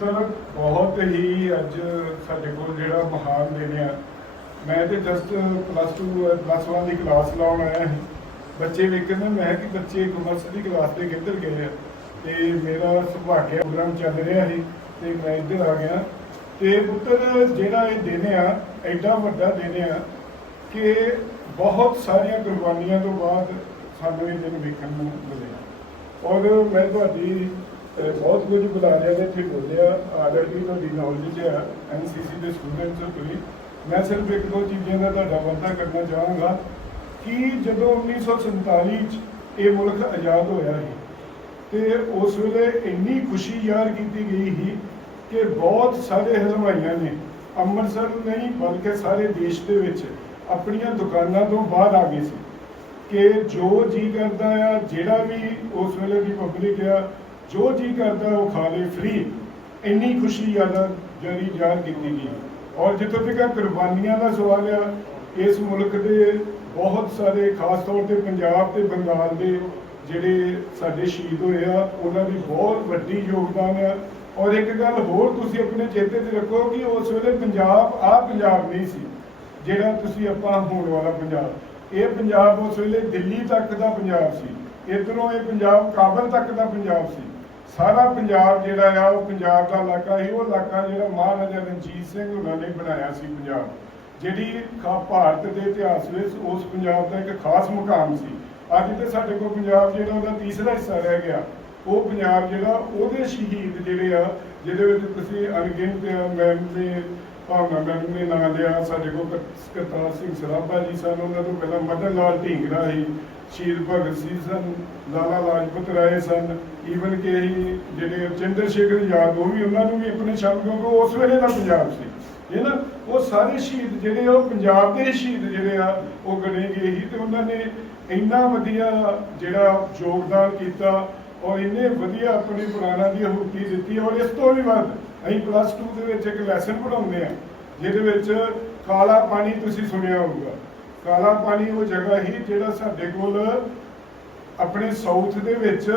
Sir ਬਹੁਤ ਹੀ ਅੱਜ ਸਾਡੇ ਕੋਲ ਜਿਹੜਾ ਮਹਾਨ ਦਿਨ ਆ। ਮੈਂ ਤੇ ਜਸਟ ਪਲੱਸ 2 ਪਲੱਸ 1 ਦੀ ਕਲਾਸ ਲਾਉਣ ਆਇਆ ਸੀ। ਬੱਚੇ ਵੇਖਣ ਮੈਂ ਕਿਹਾ ਕਿ ਬੱਚੇ ਕਮਰਸ ਦੀ ਕਲਾਸ 'ਤੇ ਕਿੱਧਰ ਗਏ ਆ। ਤੇ ਮੇਰਾ ਸੁਭਾਗਿਆ ਪ੍ਰੋਗਰਾਮ ਚੱਲ ਰਿਹਾ ਸੀ ਤੇ ਮੈਂ ਇੱਧਰ ਆ ਗਿਆ। ਤੇ ਪੁੱਤਰ, ਜਿਹੜਾ ਇਹ ਦਿਨ ਆ, ਐਡਾ ਵੱਡਾ ਦਿਨ ਆ ਕਿ ਬਹੁਤ ਸਾਰੀਆਂ ਕੁਰਬਾਨੀਆਂ ਤੋਂ ਬਾਅਦ ਸਾਨੂੰ ਇਹ ਦਿਨ ਵੇਖਣ ਨੂੰ ਮਿਲਿਆ। ਔਰ ਮੈਂ ਤੁਹਾਡੀ ਬਹੁਤ ਕੁਝ ਬੁਲਾਰਿਆਂ ਦੇ ਇੱਥੇ ਬੋਲਿਆ ਆਲਰੇਡੀ ਤੁਹਾਡੀ ਨੌਲੇਜ ਹੈ ਐਨਸੀਸੀ ਦੇ ਸਟੂਡੈਂਟਸ ਹੋ ਤੁਸੀਂ। ਮੈਂ ਸਿਰਫ ਇੱਕ ਦੋ ਚੀਜ਼ਾਂ ਦਾ ਤੁਹਾਡਾ ਵਾਅਦਾ ਕਰਨਾ ਚਾਹਾਂਗਾ ਕਿ ਜਦੋਂ 1947 ਚ ਇਹ ਮੁਲਕ ਆਜ਼ਾਦ ਹੋਇਆ ਸੀ ਤੇ ਉਸ ਵੇਲੇ ਇੰਨੀ ਖੁਸ਼ੀ ਯਾਰ ਕੀਤੀ ਗਈ ਸੀ ਕਿ ਬਹੁਤ ਸਾਰੇ ਹਲਵਾਈਆਂ ਨੇ ਅੰਮ੍ਰਿਤਸਰ ਨਹੀਂ, ਬਲਕਿ ਸਾਰੇ ਦੇਸ਼ ਦੇ ਵਿੱਚ ਆਪਣੀਆਂ ਦੁਕਾਨਾਂ ਤੋਂ ਬਾਹਰ ਆ ਗਏ ਸੀ। ਕਿ ਜੋ ਜੀ ਕਰਦਾ ਆ, ਜਿਹੜਾ ਵੀ ਉਸ ਵੇਲੇ ਦੀ ਪਬਲਿਕ ਆ ਜੋ ਜੀ ਕਰਦਾ ਉਹ ਖਾ ਲੇ ਫ੍ਰੀ ਇੰਨੀ ਖੁਸ਼ੀ ਯਾਦਾਂ ਜਾਰੀ ਜ਼ਾਹਰ ਕੀਤੀ ਗਈ। ਔਰ ਜਿੱਥੋਂ ਤੱਕ ਕੁਰਬਾਨੀਆਂ ਦਾ ਸਵਾਲ ਆ, ਇਸ ਮੁਲਕ ਦੇ ਬਹੁਤ ਸਾਰੇ, ਖਾਸ ਤੌਰ ਤੇ ਪੰਜਾਬ ਤੇ ਬੰਗਾਲ ਦੇ ਜਿਹੜੇ ਸਾਡੇ ਸ਼ਹੀਦ ਹੋਏ ਆ, ਉਹਨਾਂ ਦੀ ਬਹੁਤ ਵੱਡੀ ਯੋਗਦਾਨ ਆ। ਔਰ ਇੱਕ ਗੱਲ ਹੋਰ ਤੁਸੀਂ ਆਪਣੇ ਚੇਤੇ 'ਚ ਰੱਖੋ ਕਿ ਉਸ ਵੇਲੇ ਪੰਜਾਬ ਆ ਪੰਜਾਬ ਨਹੀਂ ਸੀ, ਜਿਹੜਾ ਤੁਸੀਂ ਆਪਾਂ ਹੋਣ ਵਾਲਾ ਪੰਜਾਬ। ਇਹ ਪੰਜਾਬ ਉਸ ਵੇਲੇ ਦਿੱਲੀ ਤੱਕ ਦਾ ਪੰਜਾਬ ਸੀ। ਇਧਰੋਂ ਇਹ ਪੰਜਾਬ ਕਾਬਲ ਤੱਕ ਦਾ ਪੰਜਾਬ ਸੀ। ਸਾਰਾ ਪੰਜਾਬ ਜਿਹੜਾ ਆ, ਉਹ ਪੰਜਾਬ ਦਾ ਇਲਾਕਾ ਸੀ। ਉਹ ਇਲਾਕਾ ਜਿਹੜਾ ਮਹਾਰਾਜਾ ਰਣਜੀਤ ਸਿੰਘ ਉਹਨਾਂ ਨੇ ਬਣਾਇਆ ਸੀ ਪੰਜਾਬ। ਜਿਹੜੀ ਖਾ- ਭਾਰਤ ਦੇ ਇਤਿਹਾਸ ਵਿੱਚ ਉਸ ਪੰਜਾਬ ਦਾ ਇੱਕ ਖਾਸ ਮੁਕਾਮ ਸੀ। ਅੱਜ ਤੇ ਸਾਡੇ ਕੋਲ ਪੰਜਾਬ ਜਿਹੜਾ, ਉਹਦਾ ਤੀਸਰਾ ਹਿੱਸਾ ਰਹਿ ਗਿਆ। ਉਹ ਪੰਜਾਬ ਜਿਹੜਾ, ਉਹਦੇ ਸ਼ਹੀਦ ਜਿਹੜੇ ਆ, ਜਿਹਦੇ ਵਿੱਚ ਤੁਸੀਂ ਅਣਗਿਣਤ ਮੈਮ ਦੇ ਭਾਵਨਾ ਮੈਮ ਨੇ ਨਾਂ ਲਿਆ ਸਾਡੇ ਕੋਲ ਕ- ਕਰਤਾਰ ਸਿੰਘ ਸਰਾਭਾ ਜੀ ਸਨ, ਉਹਨਾਂ ਤੋਂ ਪਹਿਲਾਂ ਮਦਨ ਲਾਲ ਢੀਂਗਰਾ ਸੀ, ਸ਼ਹੀਦ ਭਗਤ ਸਿੰਘ ਸਨ, ਲਾਲਾ ਲਾਜਪਤ ਰਾਏ ਸਨ ਈਵਨ ਕਿ ਹੀ ਜਿਹੜੇ ਚੰਦਰ ਸ਼ੇਖਰ ਆਜ਼ਾਦ ਉਹ ਵੀ ਉਹਨਾਂ ਨੂੰ ਵੀ ਆਪਣੇ ਸ਼ਬਦ ਕਿਉਂਕਿ ਉਸ ਵੇਲੇ ਦਾ ਪੰਜਾਬ ਸੀ, ਇਹ ਨਾ, ਉਹ ਸਾਰੇ ਸ਼ਹੀਦ ਜਿਹੜੇ ਉਹ ਪੰਜਾਬ ਦੇ ਸ਼ਹੀਦ ਜਿਹੜੇ ਆ, ਉਹ ਗਣੇ ਗਏ ਸੀ ਤੇ ਉਹਨਾਂ ਨੇ ਇੰਨਾ ਵਧੀਆ ਜਿਹੜਾ ਯੋਗਦਾਨ ਕੀਤਾ ਔਰ ਇੰਨੇ ਵਧੀਆ ਆਪਣੇ ਪੁਰਾਣਾ ਦੀ ਅਹੂਤੀ ਦਿੱਤੀ ਔਰ ਇਸ ਤੋਂ ਵੀ ਵੱਧ ਅਸੀਂ ਪਲੱਸ 2 ਦੇ ਵਿੱਚ ਇੱਕ ਲੈਸਨ ਪੜਾਉਂਦੇ ਆ ਜਿਹਦੇ ਵਿੱਚ ਕਾਲਾ ਪਾਣੀ ਤੁਸੀਂ ਸੁਣਿਆ ਹੋਊਗਾ। ਕਾਲਾ ਪਾਣੀ ਉਹ ਜਗ੍ਹਾ ਹੀ ਜਿਹੜਾ ਸਾਡੇ ਕੋਲ ਆਪਣੇ ਸਾਊਥ ਦੇ ਵਿੱਚ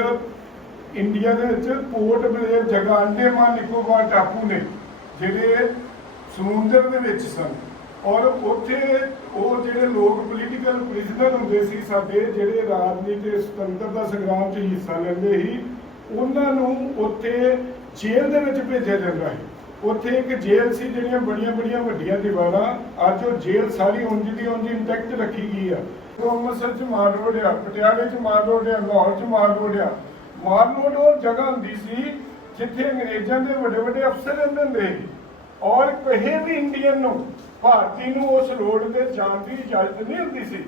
ਇੰਡੀਆ ਦੇ ਵਿੱਚ ਪੋਰਟ ਬਲੇਅਰ ਜਗ੍ਹਾ ਅੰਡੇਮਾਨ ਨਿਕੋਬਾਰ ਟਾਪੂ ਨੇ, ਜਿਹੜੇ ਸਮੁੰਦਰ ਦੇ ਵਿੱਚ ਸਨ। ਔਰ ਉੱਥੇ ਉਹ ਜਿਹੜੇ ਲੋਕ ਪੋਲੀਟੀਕਲ ਪ੍ਰਿਜ਼ਨਰ ਹੁੰਦੇ ਸੀ ਸਾਡੇ, ਜਿਹੜੇ ਰਾਜਨੀਤਿਕ ਸੁਤੰਤਰਤਾ ਸੰਗਰਾਮ 'ਚ ਹਿੱਸਾ ਲੈਂਦੇ ਸੀ, ਉਹਨਾਂ ਨੂੰ ਉੱਥੇ ਜੇਲ੍ਹ ਦੇ ਵਿੱਚ ਭੇਜਿਆ ਜਾਂਦਾ ਹੈ। ਉੱਥੇ ਇੱਕ ਜੇਲ੍ਹ ਸੀ, ਜਿਹੜੀਆਂ ਬੜੀਆਂ ਬੜੀਆਂ ਵੱਡੀਆਂ ਦੀਵਾਰਾਂ ਅੱਜ ਉਹ ਜੇਲ੍ਹ ਸਾਰੀ ਉਂਝ ਦੀ ਉਂਝ ਇੰਟੈਕਟ ਰੱਖੀ ਗਈ ਆ। ਉਹ ਅੰਮ੍ਰਿਤਸਰ 'ਚ ਮਾਰ ਰੋਡ ਪਟਿਆਲੇ 'ਚ ਮਾਰ ਰੋਡ ਲਾਹੌਰ 'ਚ ਮਾਰ ਰੋਡ ਮਾਰ ਰੋਡ ਉਹ ਜਗ੍ਹਾ ਹੁੰਦੀ ਸੀ ਜਿੱਥੇ ਅੰਗਰੇਜ਼ਾਂ ਦੇ ਵੱਡੇ ਵੱਡੇ ਅਫਸਰ ਰਹਿੰਦੇ ਹੁੰਦੇ ਸੀ। ਔਰ ਕਿਸੇ ਵੀ ਇੰਡੀਅਨ ਨੂੰ, ਭਾਰਤੀ ਨੂੰ ਉਸ ਰੋਡ ਤੇ ਜਾਣ ਦੀ ਇਜਾਜ਼ਤ ਨਹੀਂ ਹੁੰਦੀ ਸੀ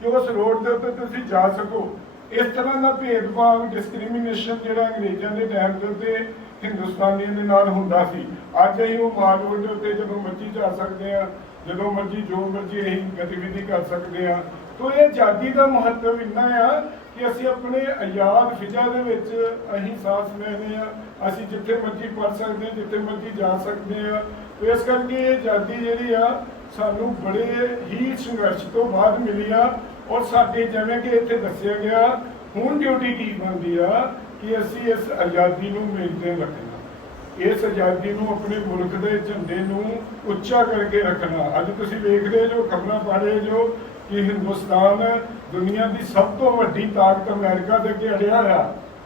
ਕਿ ਉਸ ਰੋਡ ਦੇ ਉੱਤੇ ਤੁਸੀਂ ਜਾ ਸਕੋ। ਇਸ ਤਰ੍ਹਾਂ ਦਾ ਭੇਦਭਾਵ ਡਿਸਕ੍ਰਿਮੀਨੇਸ਼ਨ ਜਿਹੜਾ ਅੰਗਰੇਜ਼ਾਂ ਦੇ ਟਾਈਮ ਦੇ ਉੱਤੇ ਹਿੰਦੁਸਤਾਨੀਆਂ ਦੇ ਨਾਲ ਹੁੰਦਾ ਸੀ। ਅੱਜ ਅਸੀਂ ਉਹ ਮਾਰ ਰੋਡ ਦੇ ਉੱਤੇ ਜਦੋਂ ਮਰਜ਼ੀ ਜਾ ਸਕਦੇ ਆ ਜਦੋਂ ਮਰਜ਼ੀ ਜੋ ਮਰਜ਼ੀ ਅਸੀਂ ਗਤੀਵਿਧੀ ਕਰ ਸਕਦੇ ਆ ਤੋ ਇਹ ਆਜ਼ਾਦੀ ਦਾ ਮਹੱਤਵ ਇੰਨਾ ਆ ਕਿ ਅਸੀਂ ਆਪਣੇ ਆਜ਼ਾਦ ਫਿਜ਼ਾ ਦੇ ਵਿੱਚ ਅਸੀਂ ਸਾਥ ਲੈਨੇ ਆ ਅਸੀਂ ਜਿੱਥੇ ਮਰਜ਼ੀ ਪੜ ਸਕਦੇ ਹਾਂ, ਜਿੱਥੇ ਮਰਜ਼ੀ ਜਾ ਸਕਦੇ ਆ ਇਸ ਕਰਕੇ ਇਹ ਆਜ਼ਾਦੀ ਜਿਹੜੀ ਆ, ਸਾਨੂੰ ਬੜੇ ਹੀ ਸੰਘਰਸ਼ ਤੋਂ ਬਾਅਦ ਮਿਲੀ ਆ। ਔਰ ਸਾਡੇ ਜਿਵੇਂ ਕਿ ਇੱਥੇ ਦੱਸਿਆ ਗਿਆ, ਹੁਣ ਡਿਊਟੀ ਕੀ ਬਣਦੀ ਆ? ਕਿ ਅਸੀਂ ਇਸ ਆਜ਼ਾਦੀ ਨੂੰ ਮੇਨਟੇਨ ਰੱਖਣਾ। ਇਸ ਆਜ਼ਾਦੀ ਨੂੰ ਆਪਣੇ ਮੁਲਕ ਦੇ ਝੰਡੇ ਨੂੰ ਉੱਚਾ ਕਰਕੇ ਰੱਖਣਾ। ਅੱਜ ਤੁਸੀਂ ਵੇਖਦੇ ਜੋ, ਖਬਰਾਂ ਪੜ੍ਹ ਰਹੇ ਜੋ ਕਿ ਹਿੰਦੁਸਤਾਨ ਦੁਨੀਆ ਦੀ ਸਭ ਤੋਂ ਵੱਡੀ ਤਾਕਤ ਅਮਰੀਕਾ ਦੇ ਅੱਗੇ ਅੜਿਆ ਆ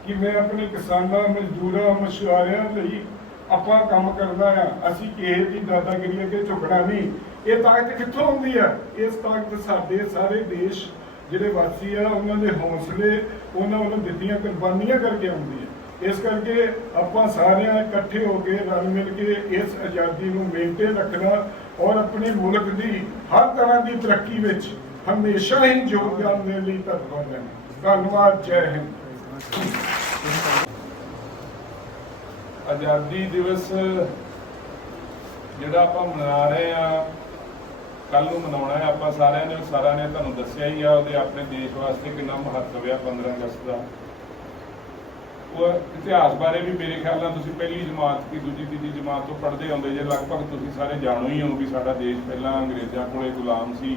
ਕਿ ਮੈਂ ਆਪਣੇ ਕਿਸਾਨਾਂ, ਮਜ਼ਦੂਰਾਂ ਮਸ਼ਵਾਰਿਆਂ ਲਈ ਆਪਾਂ ਕੰਮ ਕਰਦਾ ਆ ਅਸੀਂ ਕਿਸੇ ਦੀ ਦਾਦਾਗਿਰੀ ਅੱਗੇ ਝੁਕਣਾ ਨਹੀਂ। ਇਹ ਤਾਕਤ ਕਿੱਥੋਂ ਆਉਂਦੀ ਆ ਇਸ ਤਾਕਤ ਸਾਡੇ ਸਾਰੇ ਦੇਸ਼ ਜਿਹੜੇ ਵਾਸੀ ਆ, ਉਹਨਾਂ ਦੇ ਹੌਸਲੇ ਉਹਨਾਂ ਵੱਲੋਂ ਦਿੱਤੀਆਂ, ਕੁਰਬਾਨੀਆਂ ਕਰਕੇ ਆਉਂਦੀ ਹੈ ਇਸ ਕਰਕੇ ਆਪਾਂ ਸਾਰਿਆਂ ਇਕੱਠੇ ਹੋ ਕੇ ਰਲ ਮਿਲ ਕੇ ਇਸ ਆਜ਼ਾਦੀ ਨੂੰ ਮੇਨਟੇਨ ਰੱਖਣਾ ਔਰ ਆਪਣੇ ਮੁਲਕ ਦੀ ਹਰ ਤਰ੍ਹਾਂ ਦੀ ਤਰੱਕੀ ਵਿੱਚ ਹਮੇਸ਼ਾ ਹੀ ਯੋਗਦਾਨ ਦੇਣ ਲਈ ਤਤਪਰ ਰਹਿਣਾ ਧੰਨਵਾਦ, ਜੈ ਹਿੰਦ। ਆਜ਼ਾਦੀ ਦਿਵਸ ਜਿਹੜਾ ਆਪਾਂ ਮਨਾ ਰਹੇ ਆ ਕੱਲ ਨੂੰ ਮਨਾਉਣਾ ਹੈ। ਆਪਾਂ ਸਾਰਿਆਂ ਨੇ ਸਾਰਿਆਂ ਨੇ ਤੁਹਾਨੂੰ ਦੱਸਿਆ ਹੀ ਆ, ਉਹਦੇ ਆਪਣੇ ਦੇਸ਼ ਵਾਸਤੇ ਕਿੰਨਾ ਮਹੱਤਵ ਆ 15 ਅਗਸਤ ਦਾ। ਉਹ ਇਤਿਹਾਸ ਬਾਰੇ ਵੀ ਮੇਰੇ ਖਿਆਲ ਨਾਲ ਤੁਸੀਂ ਪਹਿਲੀ ਜਮਾਤ ਕੀ ਦੂਜੀ ਤੀਜੀ ਜਮਾਤ ਤੋਂ ਪੜ੍ਹਦੇ ਆਉਂਦੇ ਜੇ। ਲਗਭਗ ਤੁਸੀਂ ਸਾਰੇ ਜਾਣੋ ਹੀ ਹੋ ਵੀ ਸਾਡਾ ਦੇਸ਼ ਪਹਿਲਾਂ ਅੰਗਰੇਜ਼ਾਂ ਕੋਲੇ ਗੁਲਾਮ ਸੀ।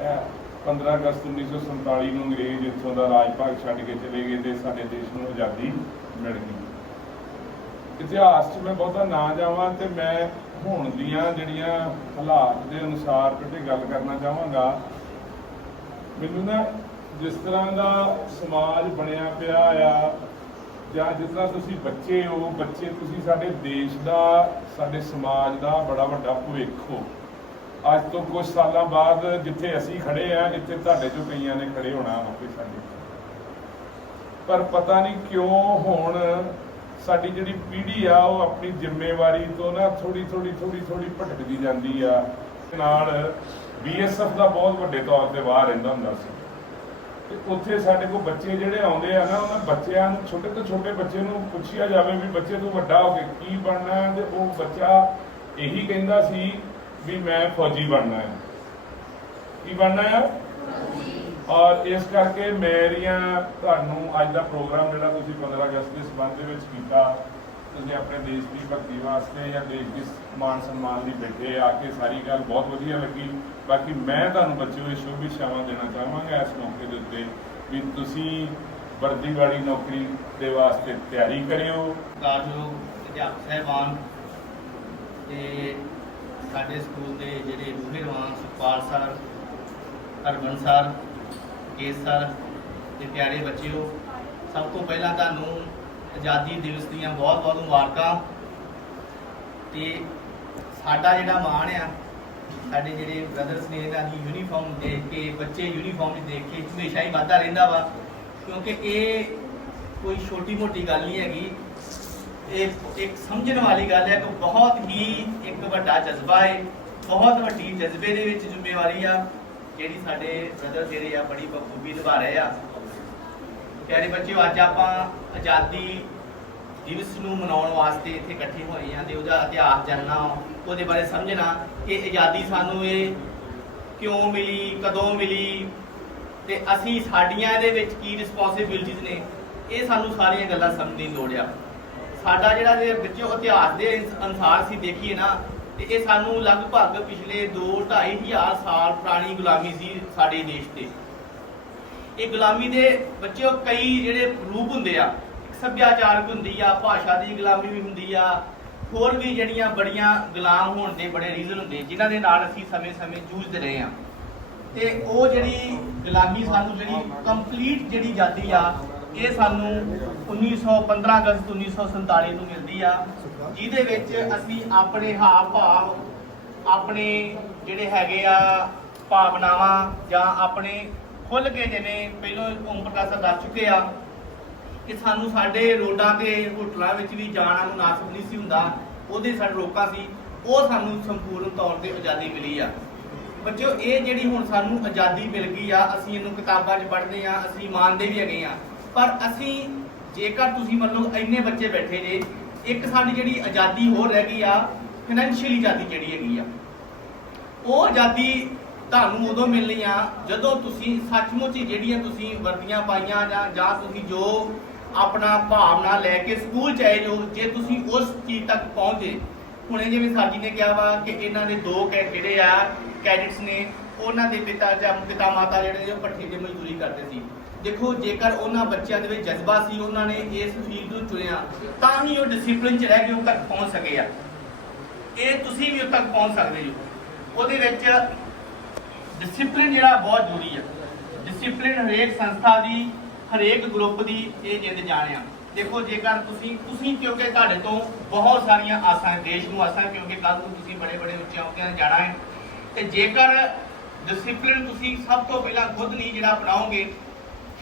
ਇਹ 15 ਅਗਸਤ 1947 ਨੂੰ ਅੰਗਰੇਜ਼ ਇੱਥੋਂ ਦਾ ਰਾਜ ਭਾਗ ਛੱਡ ਕੇ ਚਲੇ ਗਏ ਤੇ ਸਾਡੇ ਦੇਸ਼ ਨੂੰ ਆਜ਼ਾਦੀ ਮਿਲ ਗਈ। ਇਤਿਹਾਸ 'ਚ ਮੈਂ ਬਹੁਤਾ ਨਾ ਜਾਵਾਂ ਤੇ ਮੈਂ ਹੁਣ ਦੀਆਂ ਜਿਹੜੀਆਂ ਹਾਲਾਤ ਦੇ ਅਨੁਸਾਰ ਕਿਤੇ ਗੱਲ ਕਰਨਾ ਚਾਹਾਂਗਾ, ਮੈਨੂੰ ਨਾ ਜਿਸ ਤਰ੍ਹਾਂ ਦਾ ਸਮਾਜ ਬਣਿਆ ਪਿਆ ਆ, ਜਾਂ ਜਿਸ ਤਰ੍ਹਾਂ ਤੁਸੀਂ ਬੱਚੇ ਹੋ, ਬੱਚੇ ਤੁਸੀਂ ਸਾਡੇ ਦੇਸ਼ ਦਾ, ਸਾਡੇ ਸਮਾਜ ਦਾ ਬੜਾ ਵੱਡਾ ਭਵਿੱਖ ਹੋ। ਅੱਜ ਤੋਂ ਕੁਝ ਸਾਲਾਂ ਬਾਅਦ ਜਿੱਥੇ ਅਸੀਂ ਖੜੇ ਆ ਇੱਥੇ ਤੁਹਾਡੇ ਚੋਂ ਕਈਆਂ ਨੇ ਖੜੇ ਹੋਣਾ ਆਪੇ ਸਾਡੇ ਪਰ ਪਤਾ ਨਹੀਂ ਕਿਉਂ ਹੁਣ ਸਾਡੀ ਜਿਹੜੀ ਪੀੜ੍ਹੀ ਆ, ਉਹ ਆਪਣੀ ਜ਼ਿੰਮੇਵਾਰੀ ਤੋਂ ਨਾ ਥੋੜੀ ਥੋੜੀ ਥੋੜੀ ਥੋੜੀ ਭਟਕਦੀ ਜਾਂਦੀ ਆ। ਨਾਲ ਬੀਐਸਐਫ ਦਾ ਬਹੁਤ ਵੱਡੇ ਤੌਰ ਤੇ ਬਾਹਰ ਰਹਿੰਦਾ ਹੁੰਦਾ ਸੀ। ਤੇ ਉੱਥੇ ਸਾਡੇ ਕੋਲ ਬੱਚੇ ਜਿਹੜੇ ਆਉਂਦੇ ਆ ਨਾ, ਉਹਨਾਂ ਬੱਚਿਆਂ ਨੂੰ, ਛੋਟੇ ਤੋਂ ਛੋਟੇ ਬੱਚੇ ਨੂੰ ਪੁੱਛਿਆ ਜਾਵੇ ਵੀ ਬੱਚੇ ਤੂੰ ਵੱਡਾ ਹੋ ਕੇ ਕੀ ਬਣਨਾ ਹੈ, ਤੇ ਉਹ ਬੱਚਾ ਇਹੀ ਕਹਿੰਦਾ ਸੀ ਵੀ ਮੈਂ ਫੌਜੀ ਬਣਨਾ ਹੈ। ਕੀ ਬਣਨਾ ਹੈ? ਔਰ ਇਸ ਕਰਕੇ ਮੇਰੀਆਂ ਤੁਹਾਨੂੰ ਅੱਜ ਦਾ ਪ੍ਰੋਗਰਾਮ ਜਿਹੜਾ ਤੁਸੀਂ 15 ਅਗਸਤ ਦੇ ਸੰਬੰਧ ਦੇ ਵਿੱਚ ਕੀਤਾ, ਤੁਸੀਂ ਆਪਣੇ ਦੇਸ਼ ਦੀ ਭਗਤੀ ਵਾਸਤੇ ਜਾਂ ਦੇਸ਼ ਦੀ ਮਾਨ ਸਨਮਾਨ ਲਈ ਬੈਠੇ ਆ ਕੇ ਸਾਰੀ ਗੱਲ ਬਹੁਤ ਵਧੀਆ ਲੱਗੀ। ਬਾਕੀ ਮੈਂ ਤੁਹਾਨੂੰ ਬੱਚਿਓ ਇਹ ਸ਼ੁਭ ਇਛਾਵਾਂ ਦੇਣਾ ਚਾਹਾਂਗਾ ਇਸ ਮੌਕੇ ਦੇ ਉੱਤੇ ਵੀ ਤੁਸੀਂ ਵਰਦੀ ਵਾਲੀ ਨੌਕਰੀ ਦੇ ਵਾਸਤੇ ਤਿਆਰੀ ਕਰਿਓ। ਕਾਰਜੋਗ ਅਧਿਆਪਕ ਸਾਹਿਬਾਨ ਤੇ ਸਾਡੇ ਸਕੂਲ ਦੇ ਜਿਹੜੇ ਮੁਹਿਰਵਾਨ ਸੁਖਪਾਲ ਸਰ, ਹਰਮਨ ਸਰ ਕੇਸ ਸਰ ਤੇ ਪਿਆਰੇ ਬੱਚਿਓ, ਸਭ ਤੋਂ ਪਹਿਲਾਂ ਤੁਹਾਨੂੰ ਆਜ਼ਾਦੀ ਦਿਵਸ ਦੀਆਂ ਬਹੁਤ ਬਹੁਤ ਮੁਬਾਰਕਾਂ। ਤੇ ਸਾਡਾ ਜਿਹੜਾ ਮਾਣ ਆ, ਸਾਡੇ ਜਿਹੜੇ ਬ੍ਰਦਰਸ ਨੇ ਇਹਨਾਂ ਦੀ ਯੂਨੀਫਾਰਮ ਦੇਖ ਕੇ, ਬੱਚੇ ਯੂਨੀਫਾਰਮ ਦੇਖ ਕੇ ਹਮੇਸ਼ਾ ਹੀ ਵਾਧਾ ਰਹਿੰਦਾ ਵਾ। ਕਿਉਂਕਿ ਇਹ ਕੋਈ ਛੋਟੀ ਮੋਟੀ ਗੱਲ ਨਹੀਂ ਹੈਗੀ। ਇਹ ਇੱਕ ਸਮਝਣ ਵਾਲੀ ਗੱਲ ਹੈ ਕਿ ਬਹੁਤ ਹੀ ਇੱਕ ਵੱਡਾ ਜਜ਼ਬਾ ਹੈ ਬਹੁਤ ਵੱਡੀ ਜਜ਼ਬੇ ਦੇ ਵਿੱਚ ਜ਼ਿੰਮੇਵਾਰੀ ਆ। ਜਿਹੜੀ ਸਾਡੇ ਬ੍ਰਦਰ ਜਿਹੜੇ ਆ, ਬੜੀ ਬਖੂਬੀ ਨਿਭਾ ਰਹੇ ਆ। ਪਿਆਰੇ ਬੱਚਿਓ, ਅੱਜ ਆਪਾਂ ਆਜ਼ਾਦੀ ਦਿਵਸ ਨੂੰ ਮਨਾਉਣ ਵਾਸਤੇ ਇੱਥੇ ਇਕੱਠੇ ਹੋਏ ਆ ਤੇ ਉਹਦਾ ਇਤਿਹਾਸ ਜਾਣਨਾ, ਉਹਦੇ ਬਾਰੇ ਸਮਝਣਾ ਕਿ ਆਜ਼ਾਦੀ ਸਾਨੂੰ ਇਹ ਕਿਉਂ ਮਿਲੀ, ਕਦੋਂ ਮਿਲੀ ਤੇ ਅਸੀਂ ਸਾਡੀਆਂ ਇਹਦੇ ਵਿੱਚ ਕੀ ਰਿਸਪੌਂਸਿਬਿਲਟੀਆਂ ਨੇ, ਇਹ ਸਾਨੂੰ ਸਾਰੀਆਂ ਗੱਲਾਂ ਸਮਝਣ ਦੀ ਲੋੜ ਆ। ਸਾਡਾ ਜਿਹੜਾ ਦੇ ਵਿੱਚੋਂ ਇਤਿਹਾਸ ਦੇ ਅਨੁਸਾਰ ਅਸੀਂ ਦੇਖੀਏ ਨਾ ਤੇ ਇਹ ਸਾਨੂੰ ਲਗਭਗ ਪਿਛਲੇ 2 ਹਜ਼ਾਰ ਸਾਲ ਪੁਰਾਣੀ ਗੁਲਾਮੀ ਸੀ ਸਾਡੇ ਦੇਸ਼ ਤੇ। ਇਹ ਗੁਲਾਮੀ ਦੇ ਬੱਚਿਓ, ਕਈ ਜਿਹੜੇ ਰੂਪ ਹੁੰਦੇ ਆ, ਇੱਕ ਸੱਭਿਆਚਾਰਕ ਹੁੰਦੀ ਆ, ਭਾਸ਼ਾ ਦੀ ਗੁਲਾਮੀ ਵੀ ਹੁੰਦੀ ਆ, ਹੋਰ ਵੀ ਜਿਹੜੀਆਂ ਬੜੀਆਂ ਗੁਲਾਮ ਹੋਣ ਦੇ ਬੜੇ ਰੀਜ਼ਨ ਹੁੰਦੇ ਜਿਨ੍ਹਾਂ ਦੇ ਨਾਲ ਅਸੀਂ ਸਮੇਂ-ਸਮੇਂ ਜੂਝਦੇ ਰਹੇ ਆ। ਤੇ ਉਹ ਜਿਹੜੀ ਗੁਲਾਮੀ ਸਾਨੂੰ ਜਿਹੜੀ ਕੰਪਲੀਟ ਜਿਹੜੀ ਆਜ਼ਾਦੀ ਆ, ਇਹ ਸਾਨੂੰ 1915 ਅਗਸਤ 1947 ਨੂੰ ਮਿਲਦੀ ਆ। ਜਿਹਦੇ ਵਿੱਚ ਅਸੀਂ ਆਪਣੇ ਹਾਵ ਭਾਵ, ਆਪਣੇ ਜਿਹੜੇ ਹੈਗੇ ਆ ਭਾਵਨਾਵਾਂ ਜਾਂ ਆਪਣੇ ਖੁੱਲ ਕੇ ਜਿਵੇਂ ਪਹਿਲੋਂ ਓਮ ਪ੍ਰਕਾਸ਼ ਸਰ ਦੱਸ ਚੁੱਕੇ ਆ ਕਿ ਸਾਨੂੰ ਸਾਡੇ ਰੋਡਾਂ ਤੇ, ਹੋਟਲਾਂ ਵਿੱਚ ਵੀ ਜਾਣਾ ਮੁਨਾਸਬ ਨਹੀਂ ਸੀ ਹੁੰਦਾ, ਉਹਦੇ ਸਾਡੇ ਰੋਕਾਂ ਸੀ, ਉਹ ਸਾਨੂੰ ਸੰਪੂਰਨ ਤੌਰ ਤੇ ਆਜ਼ਾਦੀ ਮਿਲੀ ਆ। ਬੱਚਿਓ, ਇਹ ਜਿਹੜੀ ਹੁਣ ਸਾਨੂੰ ਆਜ਼ਾਦੀ ਮਿਲ ਗਈ ਆ, ਅਸੀਂ ਇਹਨੂੰ ਕਿਤਾਬਾਂ 'ਚ ਪੜ੍ਹਦੇ ਆ, ਅਸੀਂ ਮੰਨਦੇ ਵੀ ਹੈਗੇ ਆ, ਪਰ ਅਸੀਂ ਜੇਕਰ ਤੁਸੀਂ ਮੰਨ ਲਓ ਇੰਨੇ ਬੱਚੇ ਬੈਠੇ ਜੇ ਇੱਕ ਸਾਡੀ ਜਿਹੜੀ ਆਜ਼ਾਦੀ ਹੋਰ ਰਹਿ ਗਈ ਆ ਫਾਈਨੈਂਸ਼ੀਅਲੀ ਆਜ਼ਾਦੀ ਜਿਹੜੀ ਹੈਗੀ ਆ। ਉਹ ਆਜ਼ਾਦੀ ਤੁਹਾਨੂੰ ਉਦੋਂ ਮਿਲਣੀ ਆ ਜਦੋਂ ਤੁਸੀਂ ਸੱਚਮੁੱਚ ਜਿਹੜੀਆਂ ਤੁਸੀਂ ਵਰਦੀਆਂ ਪਾਈਆਂ ਜਾਂ ਜਾਂ ਤੁਸੀਂ ਜੋ ਆਪਣਾ ਭਾਵਨਾ ਲੈ ਕੇ ਸਕੂਲ ਚ ਆਏ ਜੋ, ਜੇ ਤੁਸੀਂ ਉਸ ਚੀਜ਼ ਤੱਕ ਪਹੁੰਚੇ, ਹੁਣੇ ਜਿਵੇਂ ਸਾਜੀ ਨੇ ਕਿਹਾ ਵਾ ਕਿ ਇਹਨਾਂ ਦੇ ਦੋ ਕੈ, ਜਿਹੜੇ ਆ ਕੈਡਿਟਸ ਨੇ, ਉਹਨਾਂ ਦੇ ਪਿਤਾ ਜਾਂ ਪਿਤਾ ਮਾਤਾ ਜਿਹੜੇ ਨੇ ਉਹ ਪੱਠੇ ਦੀ ਮਜ਼ਦੂਰੀ ਕਰਦੇ ਸੀ। ਦੇਖੋ, ਜੇਕਰ ਉਹਨਾਂ ਬੱਚਿਆਂ ਦੇ ਵਿੱਚ ਜਜ਼ਬਾ ਸੀ, ਉਹਨਾਂ ਨੇ ਇਸ ਫੀਲਡ ਨੂੰ ਚੁਣਿਆ, ਤਾਂ ਹੀ ਉਹ ਡਿਸਪਲਿਨ ਚ ਰਹਿ ਕੇ ਉਹ ਤੱਕ ਪਹੁੰਚ ਸਕੇ ਆ। ਇਹ ਤੁਸੀਂ ਵੀ ਉਹ ਤੱਕ ਪਹੁੰਚ ਸਕਦੇ ਹੋ। ਉਹਦੇ ਵਿੱਚ ਡਿਸਪਲਿਨ ਜਿਹੜਾ ਬਹੁਤ ਜ਼ਰੂਰੀ ਆ। ਡਿਸਪਲਿਨ ਹਰੇਕ ਸੰਸਥਾ ਦੀ, ਹਰੇਕ ਗਰੁੱਪ ਦੀ ਇਹ ਜਿੰਦ ਜਾਣਿਆ। ਦੇਖੋ, ਜੇਕਰ ਤੁਸੀਂ ਤੁਸੀਂ ਕਿਉਂਕਿ ਤੁਹਾਡੇ ਤੋਂ ਬਹੁਤ ਸਾਰੀਆਂ ਆਸਾਂ, ਦੇਸ਼ ਨੂੰ ਆਸਾਂ, ਕਿਉਂਕਿ ਕੱਲ ਨੂੰ ਤੁਸੀਂ ਬੜੇ ਬੜੇ ਉੱਚੇ ਅਹੁਦਿਆਂ ਤੇ ਜਾਣਾ ਹੈ। ਤੇ ਜੇਕਰ ਡਿਸਪਲਿਨ ਤੁਸੀਂ ਸਭ ਤੋਂ ਪਹਿਲਾਂ ਖੁਦ ਨਹੀਂ ਜਿਹੜਾ ਅਪਣਾਓਗੇ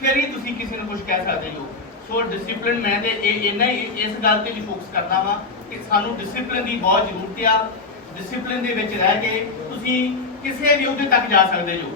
ਫਿਰ ਹੀ ਤੁਸੀਂ ਕਿਸੇ ਨੂੰ ਕੁਝ ਕਹਿ ਸਕਦੇ ਹੋ। ਸੋ ਡਿਸਪਲਿਨ ਮੈਂ ਤੇ ਇਹ ਇੰਨਾ ਹੀ ਇਸ ਗੱਲ ਤੇ ਵੀ ਫੋਕਸ ਕਰਦਾ ਵਾਂ ਕਿ ਸਾਨੂੰ ਡਿਸਪਲਿਨ ਦੀ ਬਹੁਤ ਜ਼ਰੂਰਤ ਆ। ਡਿਸਪਲਿਨ ਦੇ ਵਿੱਚ ਰਹਿ ਕੇ ਤੁਸੀਂ ਕਿਸੇ ਵੀ ਅਹੁਦੇ ਤੱਕ ਜਾ ਸਕਦੇ ਹੋ।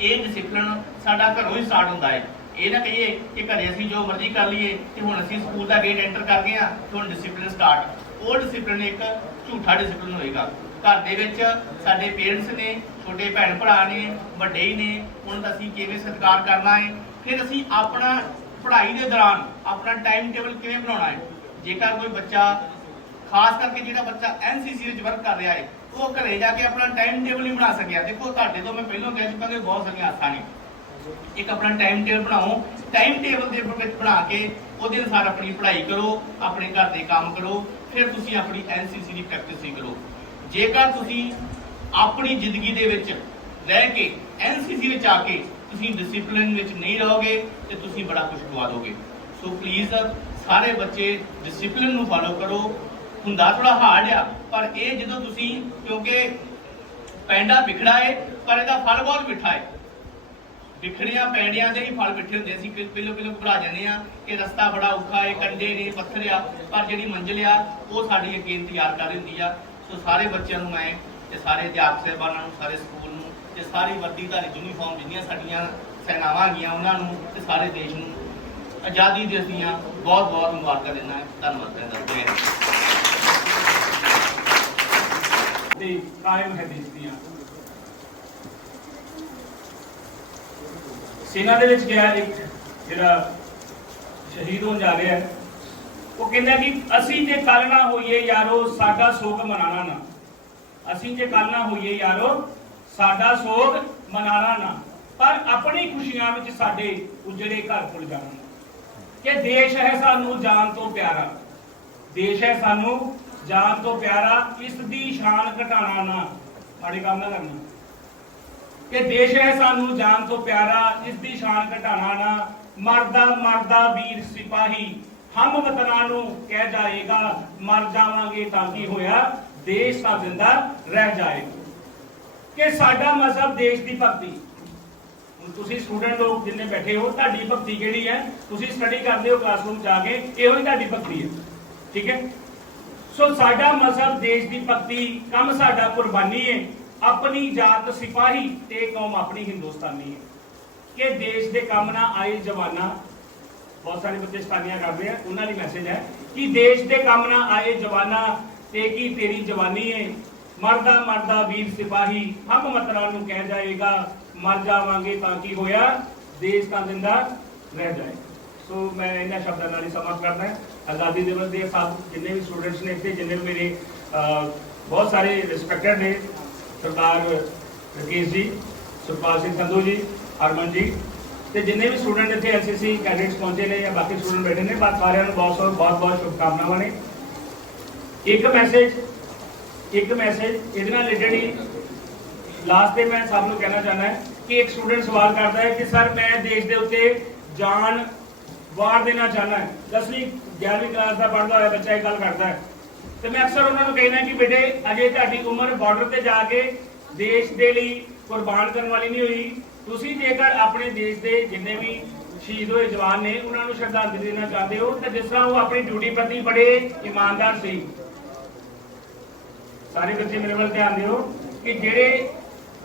ਇਹ ਡਿਸਪਲਿਨ ਸਾਡਾ ਘਰੋਂ ਹੀ ਸਟਾਰਟ ਹੁੰਦਾ ਹੈ ਇਹ ਨਾ ਕਹੀਏ ਕਿ ਘਰੇ ਅਸੀਂ ਜੋ ਮਰਜ਼ੀ ਕਰ ਲਈਏ ਤੇ ਹੁਣ ਅਸੀਂ ਸਕੂਲ ਦਾ ਗੇਟ ਐਂਟਰ ਕਰ ਗਏ ਆ ਤੇ ਹੁਣ ਡਿਸਪਲਿਨ ਸਟਾਰਟ ਉਹ ਡਿਸਪਲਿਨ ਇੱਕ ਝੂਠਾ ਡਿਸਪਲਿਨ ਹੋਏਗਾ। ਘਰ ਦੇ ਵਿੱਚ ਸਾਡੇ ਪੇਰੈਂਟਸ ਨੇ, ਛੋਟੇ ਭੈਣ ਭਰਾ ਨੇ, ਵੱਡੇ ਹੀ ਨੇ ਉਹਨਾਂ ਦਾ ਅਸੀਂ ਕਿਵੇਂ ਸਤਿਕਾਰ ਕਰਨਾ ਹੈ? ਫਿਰ ਅਸੀਂ ਆਪਣਾ ਪੜ੍ਹਾਈ ਦੇ ਦੌਰਾਨ ਆਪਣਾ ਟਾਈਮ ਟੇਬਲ ਕਿਵੇਂ ਬਣਾਉਣਾ ਹੈ? ਜੇਕਰ ਕੋਈ ਬੱਚਾ, ਖਾਸ ਕਰਕੇ ਜਿਹੜਾ ਬੱਚਾ ਐਨਸੀਸੀ ਵਿੱਚ ਵਰਕ ਕਰ ਰਿਹਾ ਹੈ, ਉਹ ਘਰੇ ਜਾ ਕੇ ਆਪਣਾ ਟਾਈਮ ਟੇਬਲ ਨਹੀਂ ਬਣਾ ਸਕਿਆ। ਦੇਖੋ, ਤੁਹਾਡੇ ਤੋਂ ਮੈਂ ਪਹਿਲਾਂ ਕਹਿ ਚੁੱਕਾ ਕਿ ਬਹੁਤ ਸਾਰੀਆਂ ਆਸਾਂ ਨੇ। ਇੱਕ ਆਪਣਾ ਟਾਈਮ ਟੇਬਲ ਬਣਾਓ। ਟਾਈਮ ਟੇਬਲ ਦੇ ਵਿੱਚ ਬਣਾ ਕੇ ਉਹਦੇ ਅਨੁਸਾਰ ਆਪਣੀ ਪੜ੍ਹਾਈ ਕਰੋ, ਆਪਣੇ ਘਰ ਦੇ ਕੰਮ ਕਰੋ, ਫਿਰ ਤੁਸੀਂ ਆਪਣੀ ਐਨਸੀਸੀ ਦੀ ਪ੍ਰੈਕਟਿਸ ਵੀ ਕਰੋ। ਜੇਕਰ ਤੁਸੀਂ ਆਪਣੀ ਜ਼ਿੰਦਗੀ ਦੇ ਵਿੱਚ ਰਹਿ ਕੇ ਐਨਸੀਸੀ ਵਿੱਚ ਆ ਕੇ ਤੁਸੀਂ ਡਿਸਪਲਿਨ ਵਿੱਚ ਨਹੀਂ ਰਹੋਗੇ, ਤੇ ਤੁਸੀਂ ਬੜਾ ਕੁਝ ਗਵਾ ਦੋਗੇ। ਸੋ ਪਲੀਜ਼ ਸਾਰੇ ਬੱਚੇ ਡਿਸਪਲਿਨ ਨੂੰ ਫਾਲੋ ਕਰੋ। ਹੁੰਦਾ ਥੋੜਾ ਹਾਰਡ ਆ, ਪਰ ਇਹ ਜਦੋਂ ਤੁਸੀਂ, ਕਿਉਂਕਿ ਪੈਂਡਾ ਵਿਖੜਾ ਏ, ਪਰ ਇਹਦਾ ਫਲ ਬਹੁਤ ਮਿੱਠਾ ਏ। ਵਿਖੜਿਆਂ ਪੈਂਡਿਆਂ ਦੇ ਹੀ ਫਲ ਮਿੱਠੇ ਹੁੰਦੇ ਸੀ ਪਹਿਲੋਂ ਪਹਿਲੋਂ ਘਬਰਾ ਜਾਂਦੇ ਆ, ਕਿ ਰਸਤਾ ਬੜਾ ਔਖਾ ਏ ਕੰਡੇ ਨੇ, ਪੱਥਰ ਆ, ਪਰ ਜਿਹੜੀ ਮੰਜ਼ਿਲ ਆ, ਉਹ ਸਾਡੀ ਅੱਗੇ ਤਿਆਰ ਕਰ ਰਹੀ ਹੁੰਦੀ ਆ। ਸੋ ਸਾਰੇ ਬੱਚਿਆਂ ਨੂੰ ਮੈਂ ਤੇ ਸਾਰੇ ਅਧਿਆਪਕ ਸਾਹਿਬਾਨਾਂ ਨੂੰ, ਸਾਰੇ ਸਕੂਲ ਨੂੰ ਤੇ ਸਾਰੀ ਵਰਦੀਧਾਰੀ ਯੂਨੀਫਾਰਮ ਜਿੰਨੀਆਂ ਸਾਡੀਆਂ ਸੈਨਾਵਾਂ ਹੈਗੀਆਂ, ਉਹਨਾਂ ਨੂੰ ਤੇ ਸਾਰੇ ਦੇਸ਼ ਨੂੰ ਆਜ਼ਾਦੀ ਦੇ ਅਸੀਂ ਬਹੁਤ ਬਹੁਤ ਮੁਬਾਰਕਾਂ ਦਿੰਦਾ ਹੈ ਧੰਨਵਾਦ ਕਰਦਾ ਹਾਂ ਤੇ ਕਾਇਮ ਹੈ ਦੀਆਂ। ਸੈਨਾ ਦੇ ਵਿੱਚ ਗਿਆ ਇੱਕ ਜਿਹੜਾ ਸ਼ਹੀਦ ਹੋਣ ਜਾ ਰਿਹਾ ਹੈ। ਉਹ ਕਹਿੰਦਾ ਵੀ ਅਸੀਂ ਜੇ ਕੱਲ ਨਾ ਹੋਈਏ ਯਾਰੋ, ਸਾਡਾ ਸੋਗ ਮਨਾਣਾ ਨਾ। ਅਸੀਂ ਜੇ ਕੱਲ ਨਾ ਹੋਈਏ ਯਾਰੋ, ਸਾਡਾ ਸੋਗ ਮਨਾਣਾ ਨਾ। ਪਰ ਆਪਣੀ ਖੁਸ਼ੀਆਂ ਵਿੱਚ ਸਾਡੇ ਉਜੜੇ ਘਰ ਭੁੱਲ ਜਾਣਾ। ਕਿ ਦੇਸ਼ ਹੈ ਸਾਨੂੰ ਜਾਨ ਤੋਂ ਪਿਆਰਾ। ਦੇਸ਼ ਹੈ ਸਾਨੂੰ ਜਾਨ ਤੋਂ ਪਿਆਰਾ, ਇਸ ਦੀ ਸ਼ਾਨ ਘਟਾਣਾ ਨਾ। ਸਾਡੇ ਕੰਮ ਨਾ ਕਰਨਾ। ਕਿ ਦੇਸ਼ ਹੈ ਸਾਨੂੰ ਜਾਨ ਤੋਂ ਪਿਆਰਾ, ਇਸ ਦੀ ਸ਼ਾਨ ਘਟਾਣਾ ਨਾ। ਮਰਦਾ ਮਰਦਾ ਵੀਰ ਸਿਪਾਹੀ ਹਮ ਵਤਨਾਂ ਨੂੰ ਕਹਿ ਜਾਏਗਾ, ਮਰ ਜਾਵਾਂਗੇ ਤਾਂ ਕੀ ਹੋਇਆ? ਦੇਸ਼ ਤਾਂ ਜ਼ਿੰਦਾ ਰਹਿ ਜਾਏਗਾ। ਕਿ ਸਾਡਾ ਮਜ਼ਹਬ ਦੇਸ਼ ਦੀ ਭਗਤੀ। ਤੁਸੀਂ ਸਟੂਡੈਂਟ ਲੋਕ ਜਿੰਨੇ ਬੈਠੇ ਹੋ, ਤੁਹਾਡੀ ਭਗਤੀ ਕਿਹੜੀ ਹੈ? ਤੁਸੀਂ ਸਟੱਡੀ ਕਰਦੇ ਹੋ ਕਲਾਸਰੂਮ ਜਾ ਕੇ, ਇਹੋ ਹੀ ਤੁਹਾਡੀ ਭਗਤੀ ਹੈ। ਠੀਕ ਹੈ? ਸੋ ਸਾਡਾ ਮਜ਼ਹਬ ਦੇਸ਼ ਦੀ ਭਗਤੀ, ਕੰਮ ਸਾਡਾ ਕੁਰਬਾਨੀ ਹੈ। ਆਪਣੀ ਜਾਤ ਸਿਪਾਹੀ ਤੇ ਕੌਮ ਆਪਣੀ ਹਿੰਦੁਸਤਾਨੀ ਹੈ। ਕਿ ਦੇਸ਼ ਦੇ ਕੰਮ ਨਾ ਆਏ ਜਵਾਨਾ ਬਹੁਤ ਸਾਰੇ ਬੱਚੇ ਸਤਾਨੀਆਂ ਕਰਦੇ ਆ, ਉਹਨਾਂ ਲਈ ਮੈਸੇਜ ਹੈ ਕਿ ਦੇਸ਼ ਦੇ ਕੰਮ ਨਾ ਆਏ ਜਵਾਨਾ, ਤੇ ਕੀ ਤੇਰੀ ਜਵਾਨੀ ਏ। ਮਰਦਾ ਮਰਦਾ ਵੀਰ ਸਿਪਾਹੀ ਹਮ ਮਤਰਾਂ ਨੂੰ ਕਹਿ ਜਾਏਗਾ, ਮਰ ਜਾਵਾਂਗੇ ਤਾਂ ਕੀ ਹੋਇਆ? ਦੇਸ਼ ਤਾਂ ਜ਼ਿੰਦਾ ਰਹਿ ਜਾਏ। ਸੋ ਮੈਂ ਇਹਨਾਂ ਸ਼ਬਦਾਂ ਨਾਲ ਹੀ ਸਮਾਪਤ ਕਰਦਾ ਹਾਂ। ਆਜ਼ਾਦੀ ਦਿਵਸ ਦੇ ਸਭ ਜਿੰਨੇ ਵੀ ਸਟੂਡੈਂਟਸ ਨੇ ਇੱਥੇ, ਜਿੰਨੇ ਵੀ ਮੇਰੇ ਬਹੁਤ ਸਾਰੇ ਰਿਸਪੈਕਟਡ ਨੇ, ਸਰਦਾਰ ਰਕੇਸ਼ ਜੀ, ਸੁਖਪਾਲ ਸਿੰਘ ਸੰਧੂ ਜੀ, ਹਰਮਨ ਜੀ ਤੇ ਜਿੰਨੇ ਵੀ ਸਟੂਡੈਂਟ ਇੱਥੇ ਐਨਸੀਸੀ ਕੈਡੇਟਸ ਪਹੁੰਚੇ ਨੇ ਜਾਂ ਬਾਕੀ ਸਟੂਡੈਂਟ ਬੈਠੇ ਨੇ ਬਾਤ ਸਾਰਿਆਂ ਨੂੰ ਬਹੁਤ ਬਹੁਤ ਬਹੁਤ ਸ਼ੁਭਕਾਮਨਾਵਾਂ ਨੇ। ਇੱਕ ਮੈਸੇਜ ਇੱਕ ਮੈਸੇਜ ਇਹਦੇ ਨਾਲ ਰਿਲੇਟਡ ਹੀ ਲਾਸਟ ਤੇ ਮੈਂ ਸਭ ਨੂੰ ਕਹਿਣਾ ਚਾਹੁੰਦਾ ਹਾਂ ਕਿ ਇੱਕ ਸਟੂਡੈਂਟ ਸਵਾਲ ਕਰਦਾ ਹੈ ਕਿ ਸਰ ਮੈਂ ਦੇਸ਼ ਦੇ ਉੱਤੇ ਜਾਨ ਵਾਰ ਦੇਣਾ ਚਾਹੁੰਦਾ ਹੈ। 10ਵੀਂ 11ਵੀਂ ਕਲਾਸ ਦਾ ਪੜ੍ਹਦਾ ਹੋਇਆ ਬੱਚਾ ਇਹ ਗੱਲ ਕਰਦਾ ਹੈ। ਤੇ ਮੈਂ ਅਕਸਰ ਉਹਨਾਂ ਨੂੰ ਕਹਿੰਦਾ ਕਿ, ਬੇਟੇ, ਅਜੇ ਤੁਹਾਡੀ ਉਮਰ ਬਾਰਡਰ ਤੇ ਜਾ ਕੇ ਦੇਸ਼ ਦੇ ਲਈ ਕੁਰਬਾਨ ਕਰਨ ਵਾਲੀ ਨਹੀਂ ਹੋਈ। ਤੁਸੀਂ ਜੇਕਰ ਆਪਣੇ ਦੇਸ਼ ਦੇ ਜਿੰਨੇ ਵੀ ਸ਼ਹੀਦ ਹੋਏ ਜਵਾਨ ਨੇ, ਉਹਨਾਂ ਨੂੰ ਸ਼ਰਧਾਂਜਲੀ ਦੇਣਾ ਚਾਹੁੰਦੇ ਹੋ, ਤਾਂ ਜਿਸ ਤਰ੍ਹਾਂ ਉਹ ਆਪਣੀ ਡਿਊਟੀ ਪ੍ਰਤੀ ਬੜੇ ਇਮਾਨਦਾਰ ਸੀ। ਸਾਰੇ ਬੱਚੇ ਮੇਰੇ ਵੱਲ ਧਿਆਨ ਦਿਓ ਕਿ ਜਿਹੜੇ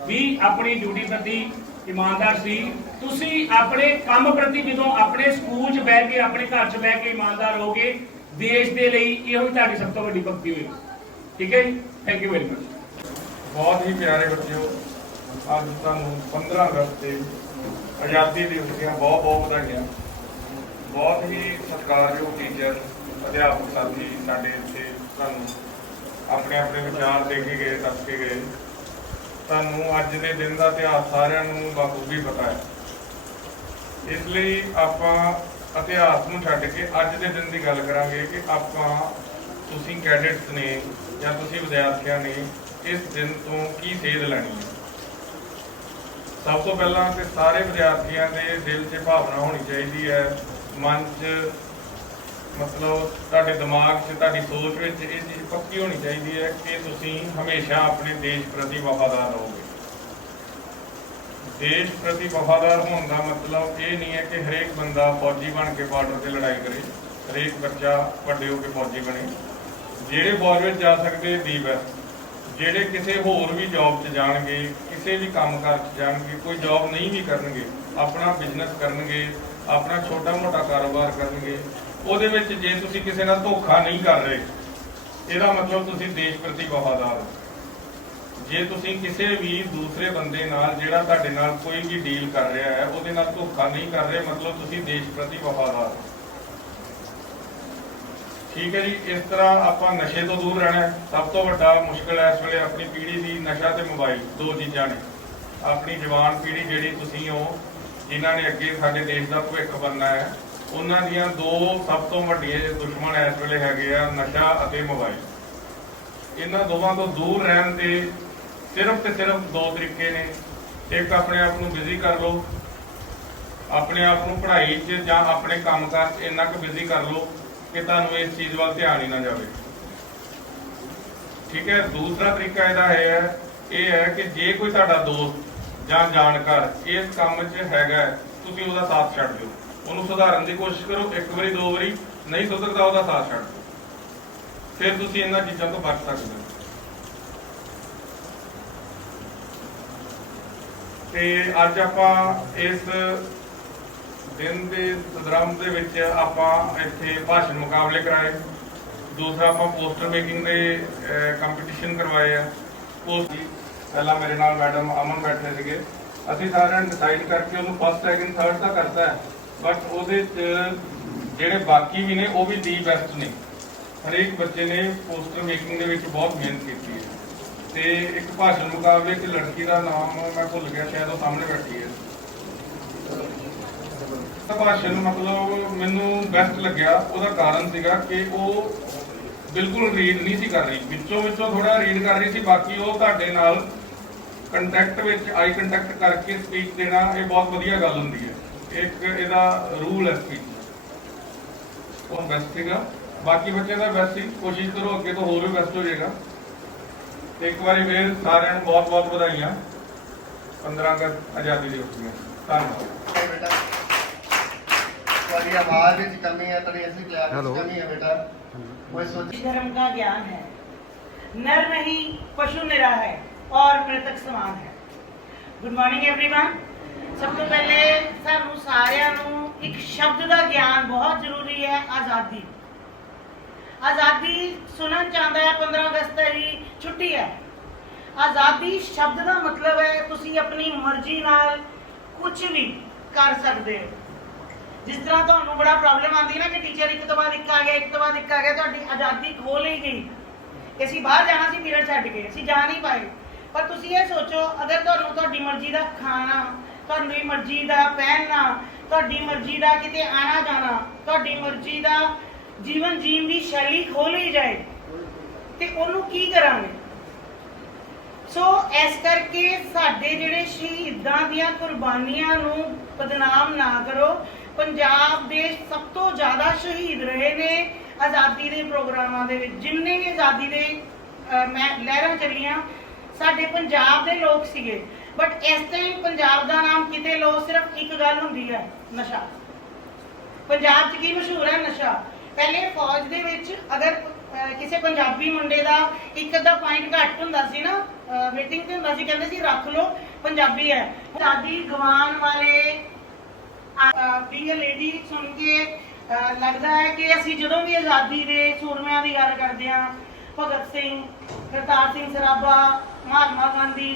ਵੀ ਆਪਣੀ ਡਿਊਟੀ ਪ੍ਰਤੀ ਇਮਾਨਦਾਰ ਸੀ, ਤੁਸੀਂ ਆਪਣੇ ਕੰਮ ਪ੍ਰਤੀ ਜਦੋਂ ਆਪਣੇ ਸਕੂਲ 'ਚ ਬਹਿ ਕੇ, ਆਪਣੇ ਘਰ 'ਚ ਬਹਿ ਕੇ ਇਮਾਨਦਾਰ ਹੋਗੇ ਦੇਸ਼ ਦੇ ਲਈ ਇਹੋ ਹੀ ਤੁਹਾਡੀ ਸਭ ਤੋਂ ਵੱਡੀ ਭਗਤੀ ਹੋਏਗੀ। ਠੀਕ ਹੈ ਜੀ? ਥੈਂਕ ਯੂ ਵੈਰੀ ਮਚ ਬਹੁਤ ਹੀ ਪਿਆਰੇ ਬੱਚਿਓ ਅੱਜ ਤੁਹਾਨੂੰ 15 ਅਗਸਤ ਤੇ ਆਜ਼ਾਦੀ ਦਿਵਸ ਦੀਆਂ ਬਹੁਤ ਬਹੁਤ ਵਧਾਈਆਂ। ਬਹੁਤ ਹੀ ਸਤਿਕਾਰਯੋਗ ਟੀਚਰ ਅਧਿਆਪਕ ਸਾਥੀ ਸਾਡੇ ਇੱਥੇ ਤੁਹਾਨੂੰ ਆਪਣੇ ਆਪਣੇ ਵਿਚਾਰ ਦੇ ਕੇ ਗਏ, ਦੱਸ ਕੇ ਗਏ। ਤੁਹਾਨੂੰ ਅੱਜ ਦੇ ਦਿਨ ਦਾ ਇਤਿਹਾਸ ਸਾਰਿਆਂ ਨੂੰ ਬਾਖੂਬੀ ਪਤਾ ਹੈ। ਇਸ ਲਈ ਆਪਾਂ ਇਤਿਹਾਸ ਨੂੰ ਛੱਡ ਕੇ ਅੱਜ ਦੇ ਦਿਨ ਦੀ ਗੱਲ ਕਰਾਂਗੇ ਕਿ ਆਪਾਂ ਤੁਸੀਂ ਕੈਡਿਟਸ ਨੇ ਜਾਂ ਤੁਸੀਂ ਵਿਦਿਆਰਥੀਆਂ ਨੇ ਇਸ ਦਿਨ ਤੋਂ ਕੀ ਸੇਧ ਲੈਣੀ ਹੈ। ਸਭ ਤੋਂ ਪਹਿਲਾਂ ਤੇ ਸਾਰੇ ਵਿਦਿਆਰਥੀਆਂ ਦੇ ਦਿਲ 'ਚ ਭਾਵਨਾ ਹੋਣੀ ਚਾਹੀਦੀ ਹੈ, ਮਨ 'ਚ ਮਤਲਬ ਤੁਹਾਡੇ ਦਿਮਾਗ 'ਚ, ਤੁਹਾਡੀ ਸੋਚ ਵਿੱਚ ਇਹ ਚੀਜ਼ ਪੱਕੀ ਹੋਣੀ ਚਾਹੀਦੀ ਹੈ ਕਿ ਤੁਸੀਂ ਹਮੇਸ਼ਾ ਆਪਣੇ ਦੇਸ਼ ਪ੍ਰਤੀ ਵਫਾਦਾਰ ਰਹੋਗੇ। ਦੇਸ਼ ਪ੍ਰਤੀ ਵਫਾਦਾਰ ਹੋਣ ਦਾ ਮਤਲਬ ਇਹ ਨਹੀਂ ਹੈ ਕਿ ਹਰੇਕ ਬੰਦਾ ਫੌਜੀ ਬਣ ਕੇ ਬਾਰਡਰ ਤੇ ਲੜਾਈ ਕਰੇ, ਹਰੇਕ ਬੱਚਾ ਵੱਡੇ ਹੋ ਕੇ ਫੌਜੀ ਬਣੇ। ਜਿਹੜੇ ਫੌਜ ਵਿੱਚ ਜਾ ਸਕਦੇ ਦੀ ਬੈਸਟ ਜਿਹੜੇ ਕਿਸੇ ਹੋਰ ਵੀ ਜੌਬ 'ਚ ਜਾਣਗੇ, ਕਿਸੇ ਵੀ ਕੰਮਕਾਰ 'ਚ ਜਾਣਗੇ, ਕੋਈ ਜੌਬ ਨਹੀਂ ਵੀ ਕਰਨਗੇ, ਆਪਣਾ ਬਿਜ਼ਨਸ ਕਰਨਗੇ, ਆਪਣਾ ਛੋਟਾ ਮੋਟਾ ਕਾਰੋਬਾਰ ਕਰਨਗੇ, ਉਹਦੇ ਵਿੱਚ ਜੇ ਤੁਸੀਂ ਕਿਸੇ ਨਾਲ ਧੋਖਾ ਨਹੀਂ ਕਰ ਰਹੇ, ਇਹਦਾ ਮਤਲਬ ਤੁਸੀਂ ਦੇਸ਼ ਪ੍ਰਤੀ ਵਫਾਦਾਰ ਹੋ। ਜੇ ਤੁਸੀਂ ਕਿਸੇ ਵੀ ਦੂਸਰੇ ਬੰਦੇ ਨਾਲ, ਜਿਹੜਾ ਤੁਹਾਡੇ ਨਾਲ ਕੋਈ ਵੀ ਡੀਲ ਕਰ ਰਿਹਾ ਹੈ, ਉਹਦੇ ਨਾਲ ਧੋਖਾ ਨਹੀਂ ਕਰ ਰਹੇ, ਮਤਲਬ ਤੁਸੀਂ ਦੇਸ਼ ਪ੍ਰਤੀ ਵਫਾਦਾਰ ਹੋ। ਠੀਕ ਹੈ ਜੀ, ਇਸ ਤਰ੍ਹਾਂ ਆਪਾਂ ਨਸ਼ੇ ਤੋਂ ਦੂਰ ਰਹਿਣਾ ਸਭ ਤੋਂ ਵੱਡਾ ਮੁਸ਼ਕਲ ਹੈ ਇਸ ਵੇਲੇ ਆਪਣੀ ਪੀੜ੍ਹੀ ਦੀ ਨਸ਼ਾ ਤੇ ਮੋਬਾਈਲ, ਦੋ ਚੀਜ਼ਾਂ ਨੇ। ਆਪਣੀ ਜਵਾਨ ਪੀੜ੍ਹੀ ਜਿਹੜੀ ਤੁਸੀਂ ਹੋ, ਜਿਨ੍ਹਾਂ ਨੇ ਅੱਗੇ ਸਾਡੇ ਦੇਸ਼ ਦਾ ਭਵਿੱਖ ਬਣਨਾ ਹੈ, ਉਹਨਾਂ ਦੀਆਂ ਦੋ ਸਭ ਤੋਂ ਵੱਡੀਆਂ ਦੁਸ਼ਮਣ ਇਸ ਵੇਲੇ ਹੈਗੇ ਆ, ਨਸ਼ਾ ਅਤੇ ਮੋਬਾਈਲ। ਇਹਨਾਂ ਦੋਵਾਂ ਤੋਂ ਦੂਰ ਰਹਿਣ ਦੇ ਸਿਰਫ ਤੇ ਸਿਰਫ ਦੋ ਤਰੀਕੇ ਨੇ। ਇੱਕ ਆਪਣੇ ਆਪ ਨੂੰ ਬਿਜ਼ੀ ਕਰ ਲਓ, ਆਪਣੇ ਆਪ ਨੂੰ ਪੜ੍ਹਾਈ 'ਚ ਜਾਂ ਆਪਣੇ ਕੰਮਕਾਜ 'ਚ ਇੰਨਾ ਕੁ ਬਿਜ਼ੀ ਕਰ ਲਓ ਕਿ ਤੁਹਾਨੂੰ ਇਸ ਚੀਜ਼ ਵੱਲ ਧਿਆਨ ਹੀ ਨਾ ਜਾਵੇ। ਠੀਕ ਹੈ, ਦੂਸਰਾ ਤਰੀਕਾ ਇਹਦਾ ਹੈ, ਇਹ ਹੈ ਕਿ ਜੇ ਕੋਈ ਤੁਹਾਡਾ ਦੋਸਤ ਜਾਂ ਜਾਣਕਾਰ ਇਸ ਕੰਮ 'ਚ ਹੈਗਾ ਤੁਸੀਂ ਉਹਦਾ ਸਾਥ ਛੱਡ ਦਿਓ। ਉਹਨੂੰ ਸੁਧਾਰਨ ਦੀ ਕੋਸ਼ਿਸ਼ ਕਰੋ, ਇੱਕ ਵਾਰੀ, ਦੋ ਵਾਰੀ, ਨਹੀਂ ਸੁਧਰਦਾ ਉਹਦਾ ਸਾਥ ਛੱਡ ਦਿਓ। ਫਿਰ ਤੁਸੀਂ ਇਹਨਾਂ ਚੀਜ਼ਾਂ ਤੋਂ ਬਚ ਸਕਦੇ ਹੋ। ਤੇ ਅੱਜ ਆਪਾਂ ਇਸ ਦਿਨ ਦੇ ਸੰਦਰਭ ਦੇ ਵਿੱਚ ਆਪਾਂ ਇੱਥੇ ਭਾਸ਼ਣ ਮੁਕਾਬਲੇ ਕਰਾਏ। ਦੂਸਰਾ ਆਪਾਂ ਪੋਸਟਰ ਮੇਕਿੰਗ ਦੇ ਕੰਪੀਟੀਸ਼ਨ ਕਰਵਾਏ ਆ। ਪੋਸਟ ਪਹਿਲਾਂ ਮੇਰੇ ਨਾਲ ਮੈਡਮ ਅਮਨ ਬੈਠੇ ਸੀਗੇ। ਅਸੀਂ ਸਾਰਿਆਂ ਨੇ ਡਿਸਾਈਡ ਕਰਕੇ ਉਹਨੂੰ ਫਸਟ ਸੈਕਿੰਡ ਥਰਡ ਤਾਂ ਕਰਤਾ ਹੈ। ਬਟ ਉਹਦੇ ਚ ਜਿਹੜੇ ਬਾਕੀ ਵੀ ਨੇ, ਉਹ ਵੀ ਦੀ ਬੈਸਟ ਨੇ। ਹਰੇਕ ਬੱਚੇ ਨੇ ਪੋਸਟਰ ਮੇਕਿੰਗ ਦੇ ਵਿੱਚ ਬਹੁਤ ਮਿਹਨਤ ਕੀਤੀ ਹੈ। ਤੇ ਇੱਕ ਭਾਸ਼ਣ ਮੁਕਾਬਲੇ ਚ ਲੜਕੀ ਦਾ ਨਾਮ ਮੈਂ ਭੁੱਲ ਗਿਆ, ਸ਼ਾਇਦ ਉਹ ਸਾਹਮਣੇ ਬੈਠੀ ਹੈ। ਤਾਂ ਭਾਸ਼ਣ ਮਤਲਬ ਮੈਨੂੰ ਬੈਸਟ ਲੱਗਿਆ, ਉਹਦਾ ਕਾਰਨ ਸੀਗਾ ਕਿ ਉਹ ਬਿਲਕੁਲ ਰੀਡ ਨਹੀਂ ਸੀ ਕਰ ਰਹੀ। ਵਿੱਚੋਂ ਵਿੱਚੋਂ ਥੋੜਾ ਰੀਡ ਕਰ ਰਹੀ ਸੀ, ਬਾਕੀ ਉਹ ਤੁਹਾਡੇ ਨਾਲ ਕੰਟੈਕਟ ਵਿੱਚ ਆਈ ਕੰਟੈਕਟ ਕਰਕੇ ਸਪੀਚ ਦੇਣਾ, ਇਹ ਬਹੁਤ ਵਧੀਆ ਗੱਲ ਹੁੰਦੀ ਹੈ। ਇੱਕ ਇਹਦਾ ਰੂਲ ਹੈ ਸਪੀਚ ਉਹ ਬੈਸਟ ਸੀਗਾ। ਬਾਕੀ ਬੱਚਿਆਂ ਦਾ ਬੈਸਟ ਸੀ। ਕੋਸ਼ਿਸ਼ ਕਰੋ ਅੱਗੇ ਤੋਂ ਹੋਰ ਵੀ ਬੈਸਟ ਹੋ ਜਾਏਗਾ। ਇੱਕ ਵਾਰੀ ਫੇਰ ਸਾਰਿਆਂ ਨੂੰ ਬਹੁਤ ਬਹੁਤ ਵਧਾਈਆਂ। 15 ਅਗਸਤ ਆਜ਼ਾਦੀ ਦਿਵਸ ਦੀਆਂ। ਧੰਨਵਾਦ। ਬੇਟਾ ਤੁਹਾਡੀ ਆਵਾਜ਼ ਵਿੱਚ ਕਮੀ ਹੈ ਤੁਹਾਡੀ ਅਸੀਂ ਕਲਾਸ ਵਿੱਚ ਕਮੀ ਹੈ ਬੇਟਾ ਕੋਈ ਸੋਚ धर्म का ज्ञान है नर नहीं पशु निरा है और मृतक समान है ਗੁੱਡ ਮਾਰਨਿੰਗ एवरीवन ਸਭ ਤੋਂ ਪਹਿਲੇ ਸਾਨੂੰ ਸਾਰਿਆਂ ਨੂੰ ਇੱਕ ਸ਼ਬਦ ਦਾ ਗਿਆਨ ਬਹੁਤ ਜ਼ਰੂਰੀ ਹੈ ਆਜ਼ਾਦੀ ਆਜ਼ਾਦੀ ਸੁਣਨ ਚਾਹੁੰਦਾ ਹੈ 15 ਅਗਸਤ ਦੀ ਛੁੱਟੀ ਹੈ ਆਜ਼ਾਦੀ ਸ਼ਬਦ ਦਾ ਮਤਲਬ ਹੈ ਤੁਸੀਂ ਆਪਣੀ ਮਰਜ਼ੀ ਨਾਲ ਕੁਝ ਵੀ ਕਰ ਸਕਦੇ ਹੋ ਜਿਸ ਤਰ੍ਹਾਂ ਤੁਹਾਨੂੰ ਬੜਾ ਪ੍ਰੋਬਲਮ ਆਉਂਦੀ ਹੈ ਨਾ ਕਿ ਟੀਚਰ ਇੱਕ ਤੋਂ ਬਾਅਦ ਇੱਕ ਆ ਗਿਆ, ਇੱਕ ਤੋਂ ਬਾਅਦ ਇੱਕ ਆ ਗਿਆ, ਤੁਹਾਡੀ ਆਜ਼ਾਦੀ ਖੋ ਲਈ ਗਈ। ਕਿ ਅਸੀਂ ਬਾਹਰ ਜਾਣਾ ਸੀ ਪੀਰੀਅਡ ਛੱਡ ਕੇ, ਅਸੀਂ ਜਾ ਨਹੀਂ ਪਾਏ। ਪਰ ਤੁਸੀਂ ਇਹ ਸੋਚੋ, ਅਗਰ ਤੁਹਾਨੂੰ ਤੁਹਾਡੀ ਮਰਜ਼ੀ ਦਾ ਖਾਣਾ, ਤੁਹਾਡੀ ਮਰਜ਼ੀ ਦਾ ਪਹਿਨਣਾ, ਤੁਹਾਡੀ ਮਰਜ਼ੀ ਦਾ ਕਿਤੇ ਆਣਾ ਜਾਣਾ, ਤੁਹਾਡੀ ਮਰਜ਼ੀ ਦਾ ਜੀਵਨ ਜੀਣ ਦੀ ਸ਼ੈਲੀ ਖੋ ਲਈ ਜਾਏ, ਤੇ ਉਹਨੂੰ ਕੀ ਕਰਾਂਗੇ? ਸੋ ਇਸ ਕਰਕੇ ਸਾਡੇ ਜਿਹੜੇ ਸ਼ਹੀਦਾਂ ਦੀਆਂ ਕੁਰਬਾਨੀਆਂ ਨੂੰ ਬਦਨਾਮ ਨਾ ਕਰੋ ਪੰਜਾਬ ਦੇ ਸਭ ਤੋਂ ਜ਼ਿਆਦਾ ਸ਼ਹੀਦ ਰਹੇ ਨੇ ਆਜ਼ਾਦੀ ਦੇ ਪ੍ਰੋਗਰਾਮਾਂ ਦੇ ਵਿੱਚ। ਜਿੰਨੇ ਵੀ ਆਜ਼ਾਦੀ ਦੇ ਮੈਂ ਲਹਿਰਾਂ ਚੱਲੀਆਂ, ਸਾਡੇ ਪੰਜਾਬ ਦੇ ਲੋਕ ਸੀਗੇ। ਬਟ ਇਸ ਟਾਈਮ ਪੰਜਾਬ ਦਾ ਨਾਮ ਕਿਤੇ ਲੋ ਸਿਰਫ ਇੱਕ ਗੱਲ ਹੁੰਦੀ ਹੈ, ਨਸ਼ਾ। ਪੰਜਾਬ 'ਚ ਕੀ ਮਸ਼ਹੂਰ ਹੈ? ਨਸ਼ਾ। ਪਹਿਲੇ ਫੌਜ ਦੇ ਵਿੱਚ ਅਗਰ ਕਿਸੇ ਪੰਜਾਬੀ ਮੁੰਡੇ ਦਾ ਇੱਕ ਅੱਧਾ ਪੁਆਇੰਟ ਘੱਟ ਹੁੰਦਾ ਸੀ ਨਾ ਮੀਟਿੰਗ ਤੇ ਹੁੰਦਾ ਸੀ, ਕਹਿੰਦੇ ਸੀ, ਰੱਖ ਲਓ, ਪੰਜਾਬੀ ਹੈ। ਆਜ਼ਾਦੀ ਗਵਾਨ ਵਾਲੇ ਬੀਂਗ ਅ ਲੇਡੀ ਸੁਣ ਕੇ ਲੱਗਦਾ ਹੈ ਕਿ ਅਸੀਂ ਜਦੋਂ ਵੀ ਆਜ਼ਾਦੀ ਦੇ ਸੂਰਮਿਆਂ ਦੀ ਗੱਲ ਕਰਦੇ ਹਾਂ, ਭਗਤ ਸਿੰਘ, ਕਰਤਾਰ ਸਿੰਘ ਸਰਾਭਾ, ਮਹਾਤਮਾ ਗਾਂਧੀ